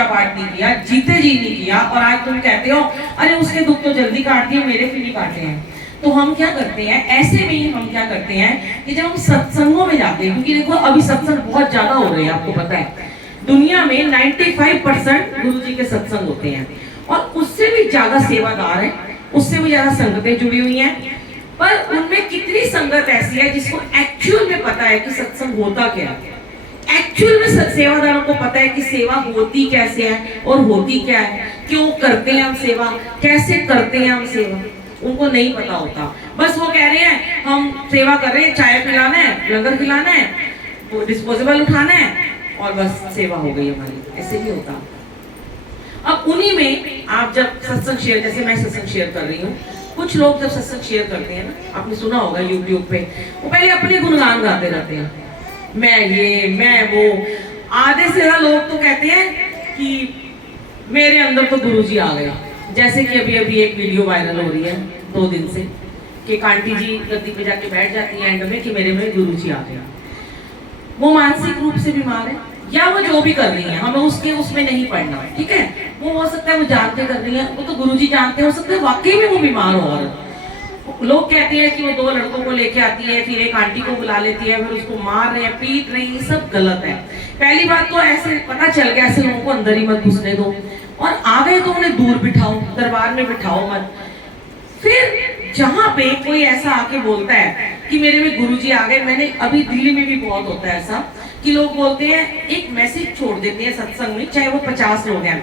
पूजा पाठ नहीं किया, जीते जी नहीं किया, और आज तुम कहते हो अरे उसके दुख तो जल्दी काट दिए, मेरे क्यों नहीं काटे हैं। तो हम क्या करते हैं, ऐसे में ही हम क्या करते हैं कि जब हम सत्संगों में जाते हैं, क्योंकि देखो अभी सत्संग बहुत ज्यादा हो रहे हैं, आपको पता है दुनिया में 95% गुरु जी के सत्संग होते हैं, और उससे भी ज्यादा सेवादार है, उससे भी ज्यादा संगतें जुड़ी हुई हैं। पर उनमें कितनी संगत ऐसी है जिसको एक्चुअल में पता है कि सत्संग होता क्या है, एक्चुअल में सेवादारों को पता है कि सेवा होती कैसे है और होती क्या है, क्यों करते हैं हम सेवा, कैसे करते हैं हम सेवा, उनको नहीं पता होता। बस वो कह रहे हैं हम सेवा कर रहे हैं, चाय पिलाना है, लंगर खिलाना है, वो डिस्पोजेबल उठाना है, और बस सेवा हो गई हमारी, ऐसे नहीं होता। अब उन्हीं में आप जब सत्संग शेयर, जैसे मैं सत्संग शेयर कर रही हूँ, कुछ लोग जब सत्संग शेयर करते हैं ना, आपने सुना होगा यूट्यूब पे, वो पहले अपने गुणगान गाते रहते हैं, मैं ये मैं वो। आधे से ज्यादा लोग तो कहते हैं कि मेरे अंदर तो गुरुजी आ गया। जैसे कि अभी अभी एक वीडियो वायरल हो रही है 2 दिन से कि कांटी जी गद्दी पे जाके बैठ जाती है एंड में कि मेरे में गुरुजी आ गया। वो मानसिक रूप से बीमार है या वो जो भी कर रही है, हमें उसमें नहीं पड़ना, ठीक है। वो हो सकता है वो जानते कर रही है, वो तो गुरुजी जानते, हो सकता है वाकई में वो बीमार हो। और लोग कहते हैं कि वो 2 लड़कों को लेके आती है, फिर एक आंटी को बुला लेती है, फिर उसको मार रहे हैं, पीट रही है, सब गलत है। पहली बात तो ऐसे पता चल गया, ऐसे लोगों को अंदर ही मत घुसने दो, और आ गए तो उन्हें दूर बिठाओ, दरबार में बिठाओ मत। फिर जहाँ पे कोई ऐसा आके बोलता है कि मेरे में गुरुजी आ गए, मैंने अभी दिल्ली में भी बहुत होता है ऐसा कि लोग बोलते हैं, एक मैसेज छोड़ देते हैं सत्संग में, चाहे वो 50 लोग हैं,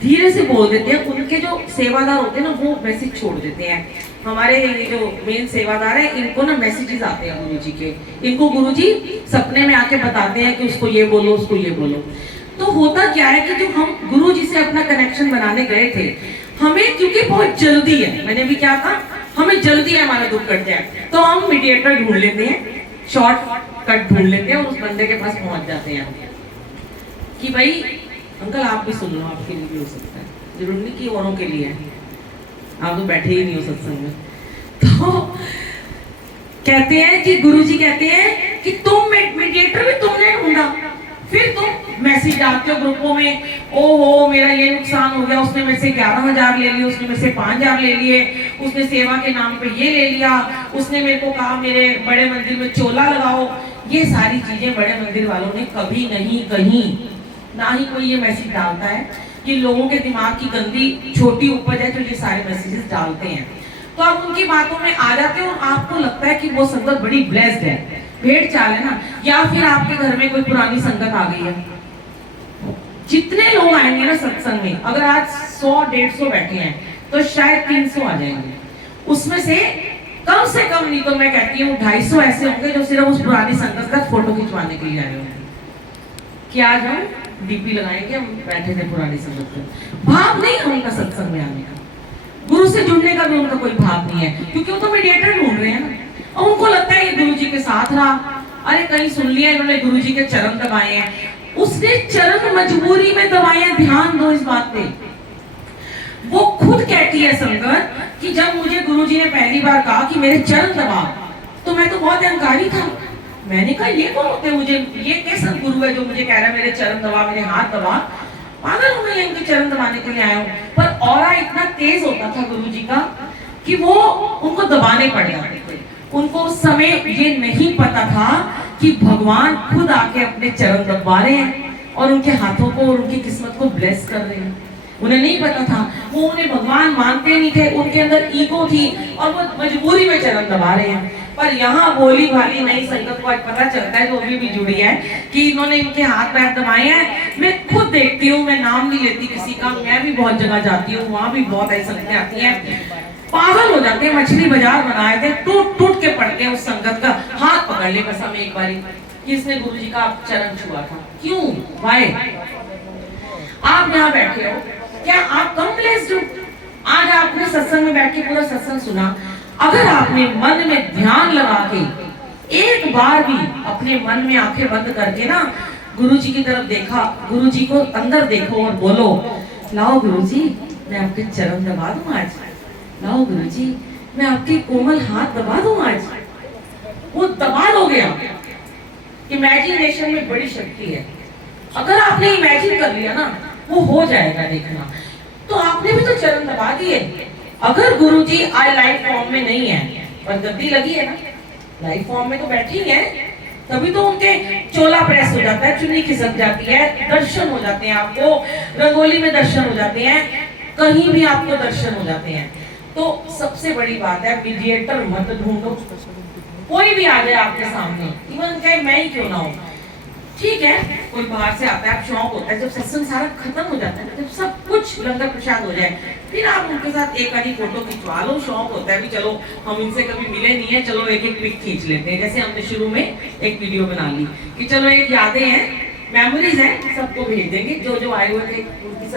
धीरे से बोल देते हैं, उनके जो सेवादार होते हैं ना वो मैसेज छोड़ देते हैं। हमारे ये जो मेन सेवादार है, इनको ना मैसेजेस आते हैं गुरुजी के, इनको गुरुजी सपने में आके बताते हैं कि उसको ये बोलो, उसको ये बोलो। तो होता क्या है कि जो हम गुरुजी से अपना कनेक्शन बनाने गए थे, हमें क्योंकि बहुत जल्दी है, मैंने भी क्या कहा, हमें जल्दी है हमारा दुख कट जाए, तो हम मीडिएटर ढूंढ लेते हैं, शॉर्ट कट ढूंढ लेते हैं और उस बंदे के पास पहुंच जाते हैं कि भाई अंकल आप भी सुन लो, आपके लिए भी हो सकता है, जरूर नहीं कि औरों के लिए है, आप तो बैठे ही नहीं हो सत्संग में। तो कहते हैं कि गुरुजी कहते हैं कि तुम मीडिएटर भी तुमने ढूंढा, फिर तुम मैसेज डालते हो ग्रुपों में, ओहो मेरा ये नुकसान हो गया, उसने मेरे से 11,000 ले लिए, उसने मेरे से 5,000 ले लिए, उसने सेवा के नाम पे ये ले लिया, उसने मेरे को कहा मेरे बड़े मंदिर में चोला लगाओ। ये सारी चीजें बड़े मंदिर वालों ने कभी नहीं कही, ना ही कोई ये मैसेज डालता है। ये लोगों के दिमाग की गंदी छोटी उपज है जो ये सारे मैसेजेस डालते हैं। तो आप उनकी बातों में आ जाते हो और आपको लगता है कि वो संगत बड़ी ब्लेस्ड है, भेड़ चाल है ना, या फिर आपके घर में कोई पुरानी संगत आ गई है। जितने लोग आएंगे ना सत्संग में, अगर आज 100-150 बैठे हैं तो शायद 300 आ जाएंगे, उसमें से कम नहीं तो मैं कहती हूँ 250 ऐसे होंगे जो सिर्फ उस पुरानी संगत का फोटो खिंचवाने के लिए आए होंगे कि आज हम डीपी लगाएंगे, हम बैठे थे पुरानी संगत में। भाव नहीं है उनका सत्संग में आने का, गुरु से जुड़ने का भी उनका कोई भाव नहीं है, क्योंकि वो तो मीडिएटर ढूंढ रहे हैं ना, और उनको लगता है ये गुरुजी के साथ रहा, अरे कहीं सुन लिया इन्होंने गुरुजी के चरण दबाए हैं, उसने चरण मजबूरी में दबाए हैं। ध्यान दो इस बात पे, वो खुद कहती है संगत कि जब मुझे गुरुजी ने पहली बार कहा कि मेरे चरण दबा, तो मैं तो बहुत अहंकारी था, मैंने कहा ये कौन होते मुझे, ये कैसा गुरु है जो मुझे कह रहा है मेरे चरण दबा, मेरे हाथ दबा, पागल हूं मैं इनके चरण दबाने के लिए आया हूँ। पर ऑरा इतना तेज होता था गुरुजी का कि वो उनको दबाने पड़ जाते थे। उनको उस समय ये नहीं पता था कि भगवान खुद आके अपने चरण दबा रहे हैं और उनके हाथों को और उनकी किस्मत को ब्लेस कर रहे हैं। उन्हें नहीं पता था, वो उन्हें भगवान मानते नहीं थे, उनके अंदर ईगो थी और वो मजबूरी में चरण दबा रहे हैं। पर यहाँ बोली भाली नई संगत को आज पता चलता है, जो अभी भी जुड़ी है, कि इन्होंने इनके हाथ पैर दबाए हैं। मैं खुद देखती हूँ, मैं नाम नहीं लेती किसी का, मैं भी बहुत जगह जाती हूँ, वहाँ भी बहुत ऐसी संगतें आती हैं, पागल हो जाते हैं, मछली बाजार बनाए थे, टूट टूट के पड़ते हैं उस संगत का हाथ पकड़ ले बस हमें एक बारी कि इसने गुरुजी का चरण छुआ था। क्यों भाई आप यहाँ बैठे हो, क्या आप कम ब्लेस्ड हो? आज आपने सत्संग में बैठ के पूरा सत्संग सुना, अगर आपने मन में ध्यान लगा के एक बार भी अपने मन में आंखें बंद करके ना गुरुजी की तरफ देखा, गुरुजी को अंदर देखो और बोलो, लाओ गुरुजी मैं आपके चरण दबा दूं आज, लाओ गुरुजी मैं आपके कोमल हाथ दबा दूं आज, वो दबा दोगे आप। इमेजिनेशन में बड़ी शक्ति है। अगर आपने इमेजिन कर लिया ना वो हो जाएगा देखना। तो आपने भी तो चरण दबा दिए। अगर गुरुजी आज लाइफ फॉर्म में नहीं है पर गद्दी लगी है ना, लाइफ फॉर्म में तो बैठी है, तभी तो उनके चोला प्रेस हो जाता है, चुन्नी खिसक जाती है, दर्शन हो जाते हैं आपको, रंगोली में दर्शन हो जाते हैं, कहीं भी आपको दर्शन हो जाते हैं। तो सबसे बड़ी बात है मीडिएटर मत ढूंढो, कोई भी आ जाए आपके सामने, इवन चाहे मैं ही क्यों ना हो, ठीक है। कोई बाहर से आता है, शौक होता है जब सत्संग सारा खत्म हो जाता है, जब सब कुछ लंगर प्रसाद हो जाए, फिर आप उनके साथ एक आधी फोटो खिंचवा लो, शौक होता है भी चलो हम इनसे कभी मिले नहीं है, चलो एक एक पिक खींच लेते हैं। जैसे हमने शुरू में एक वीडियो बना ली कि चलो एक यादें हैं, मेमोरीज हैं, सबको भेज देंगे, जो जो आए हुए थे उनकी सब